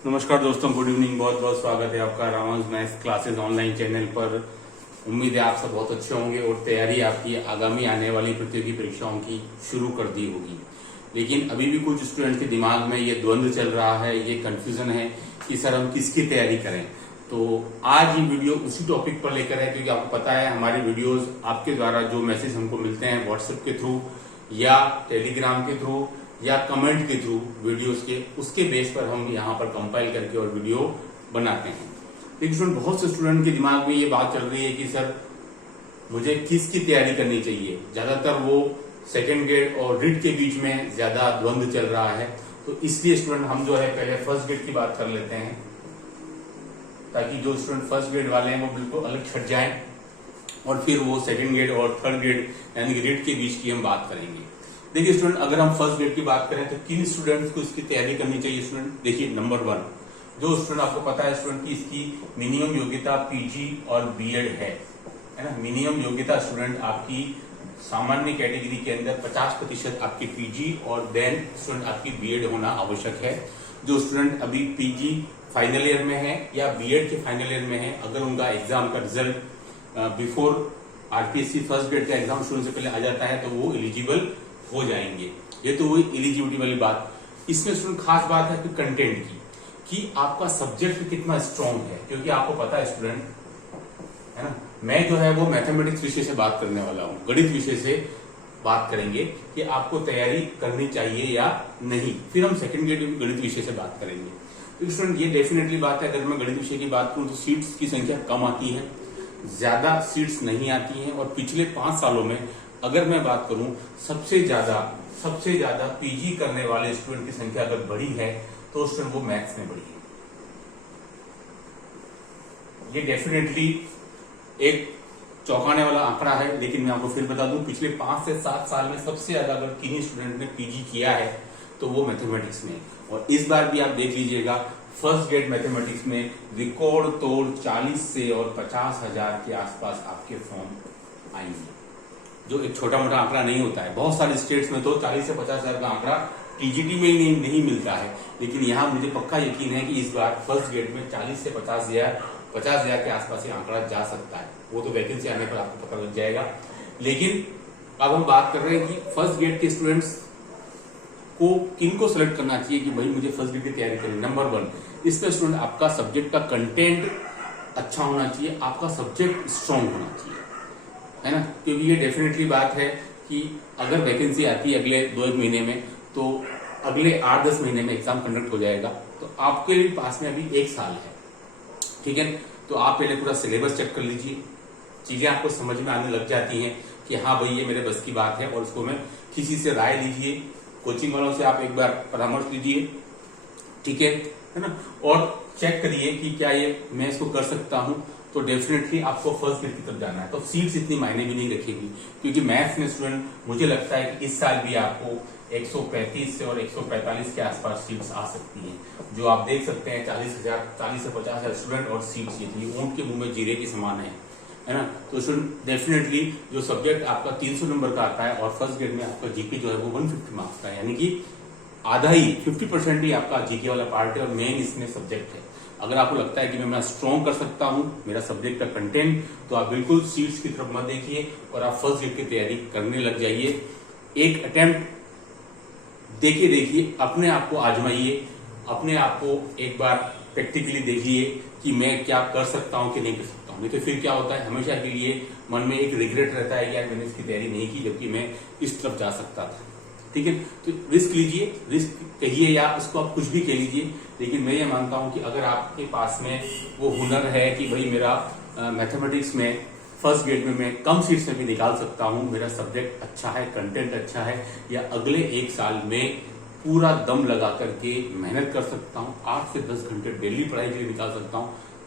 नमस्कार दोस्तों, good evening. बहुत बहुत स्वागत है आपका Ramanuj maths classes online channel पर। उम्मीद है आप सब बहुत अच्छे होंगे और तैयारी आपकी आगामी आने वाली प्रतियोगी परीक्षाओं की शुरू कर दी होगी। लेकिन अभी भी कुछ स्टूडेंट के दिमाग में ये द्वंद्व चल रहा है, ये कंफ्यूजन है कि सर हम किसकी तैयारी करें। तो आज ये वीडियो उसी टॉपिक पर लेकर है, क्योंकि आपको पता है हमारी वीडियोज आपके द्वारा जो मैसेज हमको मिलते हैं व्हाट्सएप के थ्रू या टेलीग्राम के थ्रू या कमेंट के थ्रू वीडियोस के, उसके बेस पर हम यहाँ पर कंपाइल करके और वीडियो बनाते हैं। लेकिन बहुत से स्टूडेंट के दिमाग में ये बात चल रही है कि सर मुझे किसकी तैयारी करनी चाहिए। ज्यादातर वो सेकेंड ग्रेड और रिट के बीच में ज्यादा द्वंद्व चल रहा है। तो इसलिए स्टूडेंट हम जो है पहले फर्स्ट ग्रेड की बात कर लेते हैं, ताकि जो स्टूडेंट फर्स्ट ग्रेड वाले हैं वो बिल्कुल अलग छट जाएं और फिर वो सेकेंड ग्रेड और थर्ड ग्रेड यानी कि रिट के बीच की हम बात करेंगे। देखिए स्टूडेंट, अगर हम फर्स्ट ग्रेड की बात करें तो किन स्टूडेंट्स को इसकी तैयारी करनी चाहिए। स्टूडेंट देखिए, नंबर 1 जो स्टूडेंट आपको पता है स्टूडेंट की इसकी मिनिमम योग्यता पीजी और बीएड है ना। मिनिमम योग्यता स्टूडेंट आपकी सामान्य कैटेगरी के अंदर 50% आपकी पीजी और देन स्टूडेंट आपकी बीएड होना आवश्यक है। जो स्टूडेंट अभी पीजी फाइनल ईयर में है या बीएड के फाइनल ईयर में है, अगर उनका एग्जाम का result before RPSC first grade का एग्जाम शुरू से पहले आ जाता है तो वो एलिजिबल हो जाएंगे। ये तो वही एलिजिबिलिटी वाली बात। इसमें स्टूडेंट खास बात है कि कंटेंट की, कि आपका सब्जेक्ट कितना स्ट्रांग है। क्योंकि आपको पता है स्टूडेंट, है ना, मैं जो है वो मैथमेटिक्स विषय से बात करने वाला हूँ, गणित विषय से बात करेंगे कि आपको तैयारी करनी चाहिए या नहीं। फिर हम सेकंड ग्रेड गणित विषय से बात करेंगे। तो स्टूडेंट ये डेफिनेटली बात है, अगर मैं गणित विषय की बात करूं तो सीट्स की संख्या कम आती है, ज्यादा सीट्स नहीं आती हैं। और पिछले 5 सालों में अगर मैं बात करूं सबसे ज्यादा पीजी करने वाले स्टूडेंट की संख्या अगर बढ़ी है तो स्टूडेंट वो मैथ्स में बढ़ी है। ये डेफिनेटली एक चौंकाने वाला आंकड़ा है। लेकिन मैं आपको फिर बता दूं, पिछले 5 से 7 साल में सबसे ज्यादा अगर किन्हीं स्टूडेंट ने पीजी किया है तो वो मैथमेटिक्स में। और इस बार भी आप देख लीजिएगा फर्स्ट ग्रेड मैथमेटिक्स में रिकॉर्ड तोड़ 40 से और 50,000 के आसपास आपके फॉर्म आएंगे, जो एक छोटा मोटा आंकड़ा नहीं होता है। बहुत सारे स्टेट्स में तो 40 से 50,000 का आंकड़ा टीजीटी में ही नहीं मिलता है। लेकिन यहाँ मुझे पक्का यकीन है कि इस बार फर्स्ट ग्रेड में 40 से 50,000 के आसपास ये आंकड़ा जा सकता है। वो तो वैकेंसी आने पर आपको पता लग जाएगा। लेकिन अब हम बात कर रहे हैं कि फर्स्ट ग्रेड के स्टूडेंट्स को किनको सेलेक्ट करना चाहिए कि भाई मुझे फर्स्ट ग्रेड की तैयारी करनी। नंबर 1, इसमें स्टूडेंट आपका सब्जेक्ट का कंटेंट अच्छा होना चाहिए, आपका सब्जेक्ट स्ट्रांग होना चाहिए, है ना। क्योंकि ये डेफिनेटली बात है कि अगर वैकेंसी आती है अगले 2-1 महीने में, तो अगले 8-10 महीने में एग्जाम कंडक्ट हो जाएगा। तो आपके पास में अभी 1 साल है, ठीक है। तो आप पहले पूरा सिलेबस चेक कर लीजिए, चीजें आपको समझ में आने लग जाती हैं कि हाँ भाई ये मेरे बस की बात है। और उसको मैं किसी से राय लीजिए, कोचिंग वालों से आप एक बार परामर्श लीजिए, ठीक है ना। और चेक करिए कि क्या ये मैं इसको कर सकता हूं। तो डेफिनेटली आपको फर्स्ट ग्रेड की तरफ जाना है। तो सीट्स इतनी मायने भी नहीं रखेगी, क्योंकि मैथ्स में स्टूडेंट मुझे लगता है कि इस साल भी आपको 135 से और 145 के आसपास सीट्स आ सकती हैं। जो आप देख सकते हैं 40 से 50,000 स्टूडेंट और सीट्स ये ऊंट के मुंह में जीरे के समान है ना। तो स्टूडेंट डेफिनेटली जो सब्जेक्ट आपका 300 नंबर का आता है और फर्स्ट ग्रेड में आपका जीके जो है वो 150 मार्क्स का है, यानी कि आधा ही 50% ही आपका जीके वाला पार्ट है और मेन इसमें सब्जेक्ट है। अगर आपको लगता है कि मैं स्ट्रॉन्ग कर सकता हूं मेरा सब्जेक्ट का कंटेंट, तो आप बिल्कुल सीट्स की तरफ मत देखिए और आप फर्स्ट ग्रेड की तैयारी करने लग जाइए। एक अटेम्प्ट देखिए, अपने आप को आजमाइए, अपने आप को एक बार प्रैक्टिकली देखिए कि मैं क्या कर सकता हूं कि नहीं कर सकता हूं। नहीं तो फिर क्या होता है, हमेशा के लिए मन में एक रिग्रेट रहता है कि यार मैंने इसकी तैयारी नहीं की, जबकि मैं इस तरफ जा सकता था, ठीक है। तो रिस्क लीजिए, रिस्क कहिए या उसको आप कुछ भी कह लीजिए। लेकिन मैं ये मानता हूं कि अगर आपके पास में वो हुनर है कि भाई मेरा मैथमेटिक्स में फर्स्ट ग्रेड में मैं कम सीट्स में भी निकाल सकता हूं, मेरा सब्जेक्ट अच्छा है, कंटेंट अच्छा है, या अगले 1 साल में पूरा दम लगा करके मेहनत कर सकता हूं, 8 से 10 घंटे डेली पढ़ाई के लिए निकाल सकता हूं,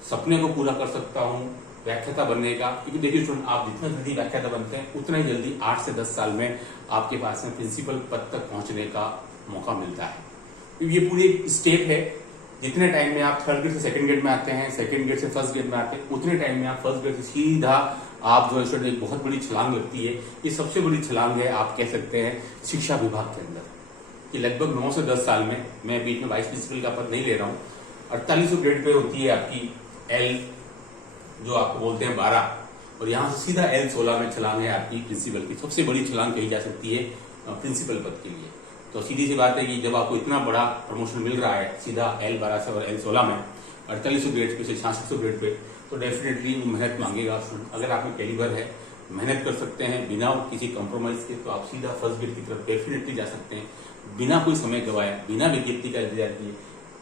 सपने को पूरा कर सकता हूं व्याख्याता बनने का। क्योंकि देखिए स्टूडेंट, आप जितना जल्दी व्याख्याता बनते हैं उतना ही जल्दी 8 से 10 साल में आपके पास में प्रिंसिपल पद तक पहुंचने का मौका मिलता है। ये पूरी एक स्टेप है। जितने टाइम में आप थर्ड ग्रेड से सेकंड ग्रेड में आते हैं, सेकंड ग्रेड से फर्स्ट ग्रेड में आते हैं, उतने टाइम में आप फर्स्ट ग्रेड से सीधा आप जो है एक बहुत बड़ी छलांग लगती है। ये सबसे बड़ी छलांग है, आप कह सकते हैं, शिक्षा विभाग के अंदर, कि लगभग 9 से 10 साल में, मैं बीच में वाइस प्रिंसिपल का पद नहीं ले रहा हूं, 4800 ग्रेड पे होती है आपकी L, जो आपको बोलते हैं 12, और यहाँ से सीधा L16 में छलांग है आपकी प्रिंसिपल की। सबसे बड़ी छलांग कही जा सकती है प्रिंसिपल पद के लिए। तो सीधी सी बात है कि जब आपको इतना बड़ा प्रमोशन मिल रहा है सीधा L12 से और L16 में 4800 ग्रेड पे से 6600 ग्रेड पे, तो डेफिनेटली वो मेहनत मांगेगा। अगर आप में कैलिबर है, मेहनत कर सकते हैं बिना किसी कॉम्प्रोमाइज के, तो आप सीधा फर्स्ट ग्रेड की तरफ डेफिनेटली जा सकते हैं बिना कोई समय गवाए, बिना विज्ञप्ति का इंतजार किए।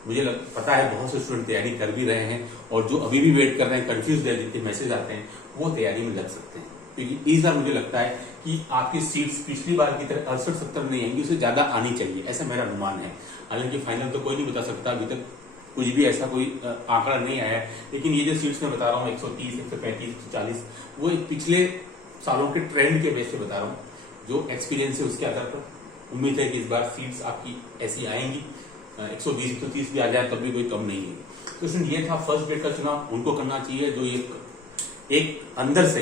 मुझे पता है बहुत से स्टूडेंट तैयारी कर भी रहे हैं, और जो अभी भी वेट कर रहे हैं, कंफ्यूज है, जिनके मैसेज आते हैं, वो तैयारी में लग सकते हैं। क्योंकि इस बार मुझे लगता है कि आपकी सीट्स पिछली बार की तरह 68-70 नहीं आएंगी, उससे ज्यादा आनी चाहिए, ऐसा मेरा अनुमान है। हालांकि फाइनल तो कोई नहीं बता सकता, अभी तक कुछ भी ऐसा कोई आंकड़ा नहीं आया है। लेकिन ये जो सीट्स मैं बता रहा हूँ 130, 135, 140, वो एक पिछले सालों के ट्रेंड के बेस पे बता रहा हूँ। जो एक्सपीरियंस है उसके आधार पर उम्मीद है कि इस बार सीट्स आपकी ऐसी आएंगी। 120, 130 भी आ जाए तब भी कोई कम नहीं है। तो इसमें ये था फर्स्ट ग्रेड का चुनाव उनको करना चाहिए जो एक अंदर से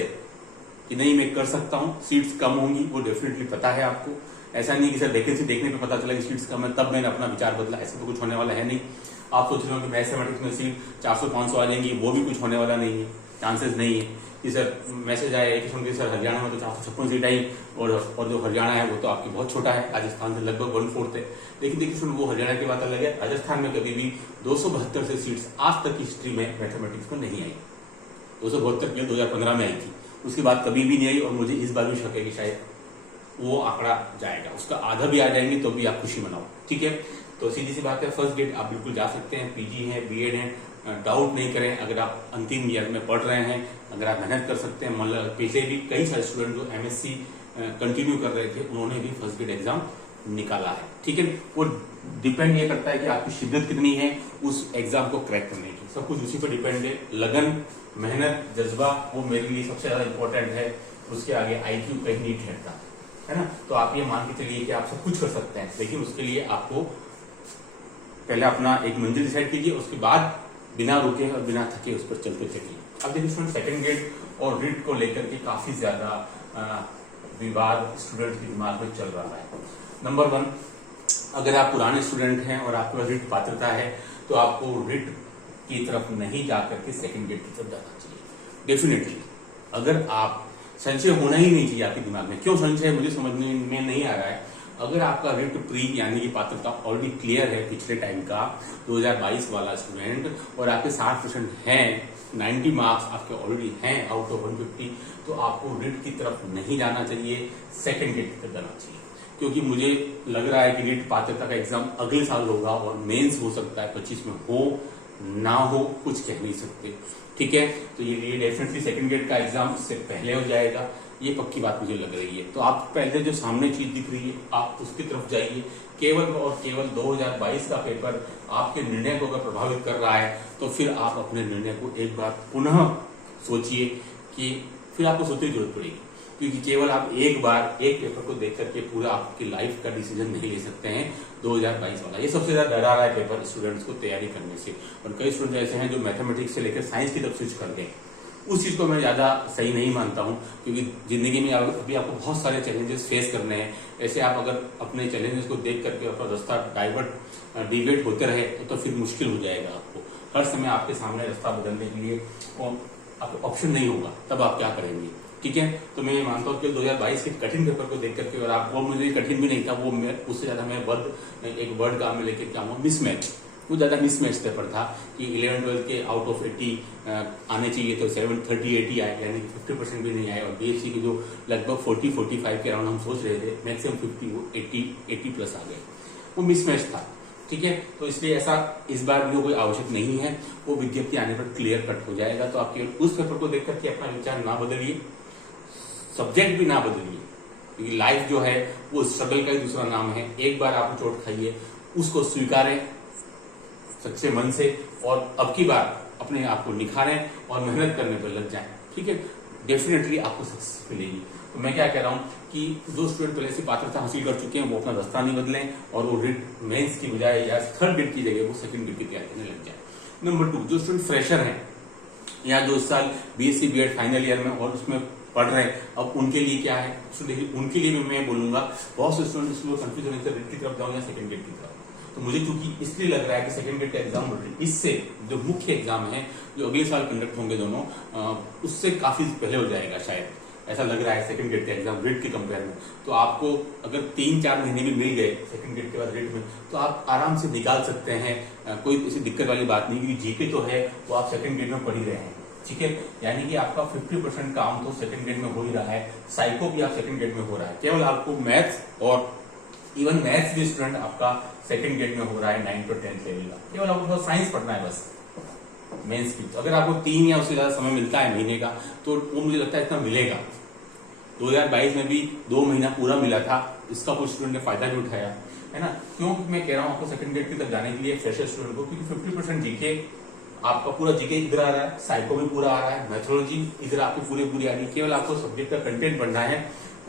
कि नहीं मैं कर सकता हूँ, सीट्स कम होंगी, वो डेफिनेटली पता है आपको। ऐसा नहीं कि सर वैकेंसी देखने पे पता चला कि सीट्स कम है तब मैंने अपना विचार बदला, ऐसा तो कुछ होने वाला है नहीं। आप सोच रहे हो कि मैथमेटिक्स में सीट 400-500 आ जाएंगी, वो भी कुछ होने वाला नहीं है, चांसेस नहीं है। कि सर मैसेज आया है कि सर हरियाणा में तो 456 सीट आई, और जो हरियाणा है वो तो आपकी बहुत छोटा है, राजस्थान से लगभग 1/4 है। लेकिन देखिए सुन, वो हरियाणा की बात अलग है। राजस्थान में कभी भी 272 से सीट्स आज तक की हिस्ट्री में मैथमेटिक्स में नहीं आई। 272 के 2015 में आई थी, उसके बाद कभी भी नहीं आई। और मुझे इस बार भी शक है कि शायद वो आंकड़ा जाएगा, उसका आधा भी आ जाएंगे तो भी आप खुशी मनाओ, ठीक है। तो सीधी सी बात है, फर्स्ट ग्रेड आप बिल्कुल जा सकते हैं। पीजी है, बीएड है, डाउट नहीं करें। अगर आप अंतिम ईयर में पढ़ रहे हैं, अगर आप मेहनत कर सकते हैं, मतलब पिछले भी कई सारे स्टूडेंट जो एमएससी कंटिन्यू कर रहे थे उन्होंने भी फर्स्ट ग्रेड एग्जाम निकाला है, ठीक है। वो डिपेंड ये करता है कि आपकी शिद्दत कितनी है उस एग्जाम को क्रैक करने की, सब कुछ उसी पर डिपेंड है। लगन, मेहनत, जज्बा, वो मेरे लिए सबसे ज्यादा इंपॉर्टेंट है। उसके आगे आईक्यू कहीं नहीं ठहरता है ना। तो आप ये मान के चलिए कि आप सब कुछ कर सकते हैं, लेकिन उसके लिए आपको पहले अपना एक मंजिल डिसाइड कीजिए, उसके बाद बिना रुके और बिना थके उस पर चलते चलिए। अब देखिए स्टूडेंट, सेकंड ग्रेड और रिट को लेकर के काफी ज्यादा विवाद स्टूडेंट के दिमाग में चल रहा है। नंबर 1, अगर आप पुराने स्टूडेंट हैं और आपके पास रिट पात्रता है तो आपको रिट की तरफ नहीं जाकर के सेकंड ग्रेड की तरफ जाना चाहिए डेफिनेटली। अगर आप संशय होना ही नहीं चाहिए आपके दिमाग में। क्यों संशय मुझे समझने में नहीं आ रहा है। अगर आपका रिट प्री यानी कि पात्रता ऑलरेडी क्लियर है पिछले टाइम का 2022 वाला स्टूडेंट, और आपके 60% हैं, 90 मार्क्स आपके ऑलरेडी हैं आउट ऑफ 150, तो आपको रिट की तरफ नहीं जाना चाहिए, सेकंड ग्रेड की तरफ जाना चाहिए। क्योंकि मुझे लग रहा है कि रिट पात्रता का एग्जाम अगले साल होगा और मेंस हो सकता है 25 में हो ना हो, कुछ कह नहीं सकते, ठीक है। तो ये डेफिनेटली सेकंड ग्रेड का एग्जाम इससे पहले हो जाएगा, ये पक्की बात मुझे लग रही है। तो आप पहले जो सामने चीज दिख रही है आप उसकी तरफ जाइए। केवल और केवल 2022 का पेपर आपके निर्णय को अगर प्रभावित कर रहा है तो फिर आप अपने निर्णय को एक बार पुनः सोचिए, कि फिर आपको सोचने की जरूरत पड़ेगी। क्योंकि केवल आप एक बार एक पेपर को देख करके पूरा आपकी लाइफ का डिसीजन नहीं ले सकते हैं। 2022 वाला ये सबसे ज्यादा डरा रहा है पेपर स्टूडेंट्स को तैयारी करने से। और कई स्टूडेंट ऐसे हैं जो मैथमेटिक्स से लेकर साइंस की तरफ स्विच कर गए। उस चीज को मैं ज्यादा सही नहीं मानता हूं, क्योंकि जिंदगी में अभी आपको बहुत सारे चैलेंजेस फेस करने हैं। ऐसे आप अगर अपने चैलेंजेस को देख करके अपना रास्ता डिवेट होते रहे तो फिर मुश्किल हो जाएगा। आपको हर समय आपके सामने रास्ता बदलने के लिए आपको ऑप्शन नहीं होगा, तब आप क्या करेंगे, ठीक है। तो मैं ये मानता हूँ कि 2022 के कठिन पेपर को देख करके, और आप, वो मुझे कठिन भी नहीं था, वो उससे ज्यादा मैं एक वर्ड काम में लेकर क्या हूँ, मिसमैच, वो ज्यादा मिसमैच पेपर था कि 11-12 के आउट ऑफ 80 आने चाहिए तो 70-30-80 आए, यानी कि 50% भी नहीं आए। और बीएससी के जो लगभग 40-45 के अराउंड हम सोच रहे थे, मैक्सिमम 50, वो 80 प्लस आ गए, वो मिसमैच था, ठीक है। तो इसलिए ऐसा इस बार भी कोई आवश्यक नहीं है, वो विज्ञप्ति आने पर क्लियर कट हो जाएगा। तो आप केवल उस पेपर को देख करके अपना विचार ना बदलिए, सब्जेक्ट भी ना बदलिए, क्योंकि लाइफ जो है वो स्ट्रगल का ही दूसरा नाम है। एक बार आप चोट खाइए, उसको स्वीकारें सच्चे मन से, और अब की बार अपने आप को निखारें और मेहनत करने पर लग जाएं, ठीक है। डेफिनेटली आपको सक्सेस मिलेगी। तो मैं क्या कह रहा हूँ कि जो स्टूडेंट पहले से पात्रता हासिल कर चुके हैं वो अपना रास्ता नहीं बदलें, और वो रिट मेंस की बजाय या थर्ड ग्रेड की जगह वो सेकंड ग्रेड की तैयारी करने लग जाए। नंबर 2, जो स्टूडेंट फ्रेशर हैं या जो इस साल बीएससी बीएड फाइनल ईयर में और उसमें पढ़ रहे हैं, अब उनके लिए क्या है, उनके लिए मैं बोलूंगा, बहुत से स्टूडेंट इसलिए कंफ्यूजन है रिट की तरफ जाऊँ या सेकंड ग्रेड की तरफ। तो मुझे चूंकि इसलिए लग रहा है कि सेकंड गेट का एग्जाम इससे जो मुख्य एग्जाम है जो अगले साल कंडक्ट होंगे दोनों, उससे काफी पहले हो जाएगा शायद, ऐसा लग रहा है सेकंड गेट का एग्जाम रिट के कंपेयर में। तो आपको अगर 3-4 महीने भी मिल गए सेकंड गेट के बाद रिट में, तो आप आराम से निकाल सकते हैं, कोई किसी दिक्कत वाली बात नहीं, क्योंकि जीके तो है वो आप सेकंड गेट में पढ़ ही रहे हैं, ठीक है। यानी कि आपका 50% काम तो सेकंड गेट में हो ही रहा है, साइको भी आप सेकंड गेट में हो रहा है, केवल आपको मैथ्स और इवन मैथ्स भी स्टूडेंट आपका सेकंड गेट में हो रहा है 9 to 10 लेवल का, केवल आपको साइंस पढ़ना है बस मेंस की। तो अगर आपको 3 या उससे ज्यादा समय मिलता है महीने का, तो वो मुझे लगता है इतना मिलेगा। 2022 में भी 2 महीना पूरा मिला था, इसका कुछ स्टूडेंट ने फायदा भी उठाया, है ना। क्यों मैं कह रहा हूँ आपको सेकंड गेट की तरफ जाने के लिए फ्रेशर स्टूडेंट को, क्योंकि 50% जीके आपका पूरा जीके इधर आ रहा है, साइको भी पूरा आ रहा है, मैथोलॉजी इधर आपकी पूरी आ रही है, केवल आपको सब्जेक्ट का कंटेंट पढ़ना है,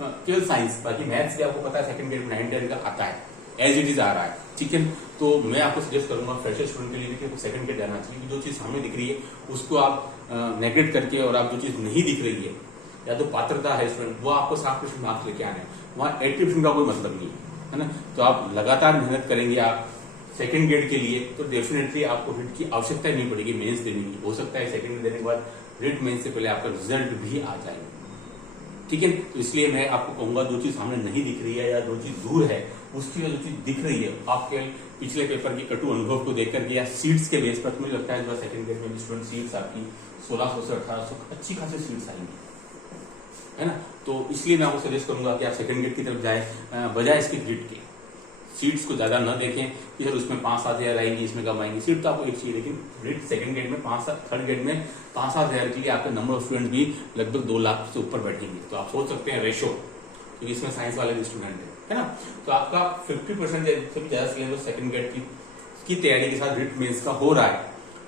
केवल साइंस। बाकी मैथ्स भी आपको पता है सेकंड गेट में 9-10 का आता है, एज इट इज आ रहा है, ठीक है। तो मैं आपको सजेस्ट करूंगा फ्रेशर स्टूडेंट के लिए कि सेकंड गेट जाना चाहिए। जो चीज सामने दिख रही है उसको आप नेगलेक्ट करके, और आप जो चीज नहीं दिख रही है या तो पात्रता है स्टूडेंट, वो आपको 60% मार्क्स लेके आने, वहां 80% का कोई मतलब नहीं है ना। तो आप लगातार मेहनत करेंगे आप सेकंड गेट के लिए, तो डेफिनेटली आपको रिट की आवश्यकता ही नहीं पड़ेगी मेंस देने की। हो सकता है सेकंड देने के बाद रिट मेंस से पहले आपका रिजल्ट भी आ जाए, ठीक है। तो इसलिए मैं आपको कहूंगा जो चीज सामने नहीं दिख रही है या जो चीज दूर है, उसकी जो चीज दिख रही है, आपके पिछले पेपर की कटु अनुभव को देख करके या सीट्स के बेस पर, मुझे लगता है सेकंड गेट में स्टूडेंट सीट्स आपकी 1600 से 1800 अच्छी खासी सीट्स आएंगी, है ना। तो इसलिए मैं आपको सजेस्ट करूंगा कि आप सेकंड गेट की तरफ जाए, बजाय इसकी रिट के। सीट्स को ज्यादा न देखें कि सर उसमें 5-7 हजार आएंगी, इसमें कम आएंगी, सीट तो आपको एक चाहिए, लेकिन रिट सेकंड गेट में 5-7, थर्ड गेट में 5-7 हजार के लिए आपके नंबर ऑफ स्टूडेंट भी लगभग 2 लाख से ऊपर बैठेंगे। तो आप सोच सकते हैं रेशो, क्योंकि इसमें साइंस वाले भी स्टूडेंट है ना। तो आपका 50% से भी ज्यादा सिलेबस सेकंड गेट की तैयारी के साथ रिट मेंस का हो रहा है।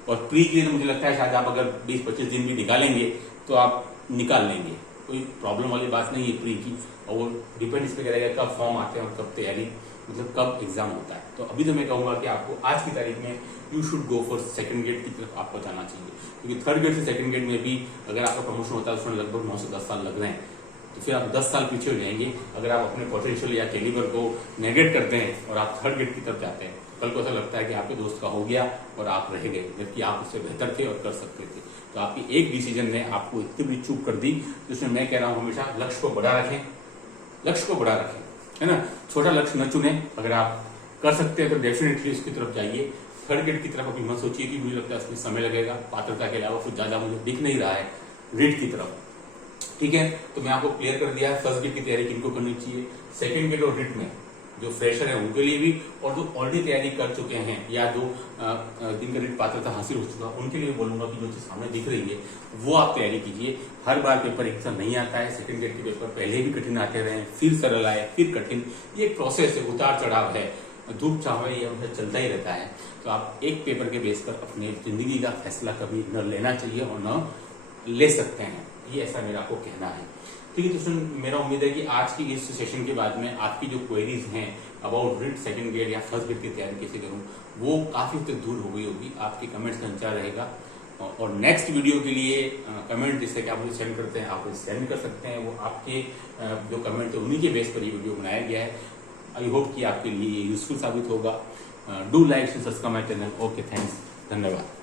और प्री के लिए मुझे लगता है शायद आप अगर 20-25 दिन भी निकालेंगे तो आप निकाल लेंगे, कोई प्रॉब्लम वाली बात नहीं है प्री की। और वो डिपेंड इस पे करेगा कब फॉर्म आते हैं और कब तैयारी, मतलब कब एग्जाम होता है। तो अभी तो मैं कहूंगा कि आपको आज की तारीख में you should go for second gate की तरफ आपको जाना चाहिए, क्योंकि थर्ड गेट से सेकंड गेट में भी अगर आपका प्रमोशन होता है उसमें लगभग 9 से 10 साल लग रहे हैं। तो फिर आप 10 साल पीछे हो जाएंगे अगर आप अपने पोटेंशियल या कैलिबर को नेगलेक्ट करते हैं और आप थर्ड गेट की तरफ जाते हैं। कल को ऐसा लगता है कि आपके दोस्त का हो गया और आप रह गए, जबकि आप उससे बेहतर थे और कर सकते थे। तो आपकी एक डिसीजन ने आपको इतनी बड़ी चूक कर दी, जिसमें मैं कह रहा हूं हमेशा लक्ष्य को बड़ा रखें, लक्ष्य को बड़ा रखें, है ना। छोटा लक्ष्य न चुने, अगर आप कर सकते हैं तो डेफिनेटली उसकी तरफ जाइए। थर्ड गेट की तरफ अभी मत सोचिए कि मुझे लगता है उसमें समय लगेगा, पात्रता के अलावा कुछ ज्यादा मुझे दिख नहीं रहा है रिट की तरफ, ठीक है। तो मैं आपको क्लियर कर दिया है फर्स्ट गेट की तैयारी किनको करनी चाहिए, सेकंड गेट और रिट में जो फ्रेशर है उनके लिए भी, और जो ऑलरेडी तैयारी कर चुके हैं या जो जिनका रिट पात्रता हासिल हो चुका उनके लिए बोलूंगा कि जो चीज सामने दिख रही है वो आप तैयारी कीजिए। हर बार पेपर एक साथ नहीं आता है, सेकंड गेट के पेपर पहले भी कठिन आते रहे, फिर सरल आए, फिर कठिन, ये एक प्रोसेस है, उतार चढ़ाव है, धूप छाव है, ये चलता ही रहता है। तो आप एक पेपर के बेस पर अपनी जिंदगी का फैसला कभी न लेना चाहिए और न ले सकते हैं, ये ऐसा मेरा आपको कहना है, ठीक है। तो मेरा उम्मीद है कि आज की इस सेशन के बाद में आपकी जो क्वेरीज हैं अबाउट रिट सेकंड गेट या फर्स्ट गेट की तैयारी कैसे करूं, वो काफी हद तक दूर हो गई होगी, आपके कमेंट्स का इंतजार रहेगा। और नेक्स्ट वीडियो के लिए कमेंट जिससे कि आप मुझे सेंड करते हैं, आप मुझे सेंड कर सकते हैं, वो आपके जो कमेंट है उन्हीं के बेस पर ये वीडियो बनाया गया है। आई होप कि आपके लिए यूजफुल साबित होगा। Do like, subscribe my channel. Okay, thanks, धन्यवाद।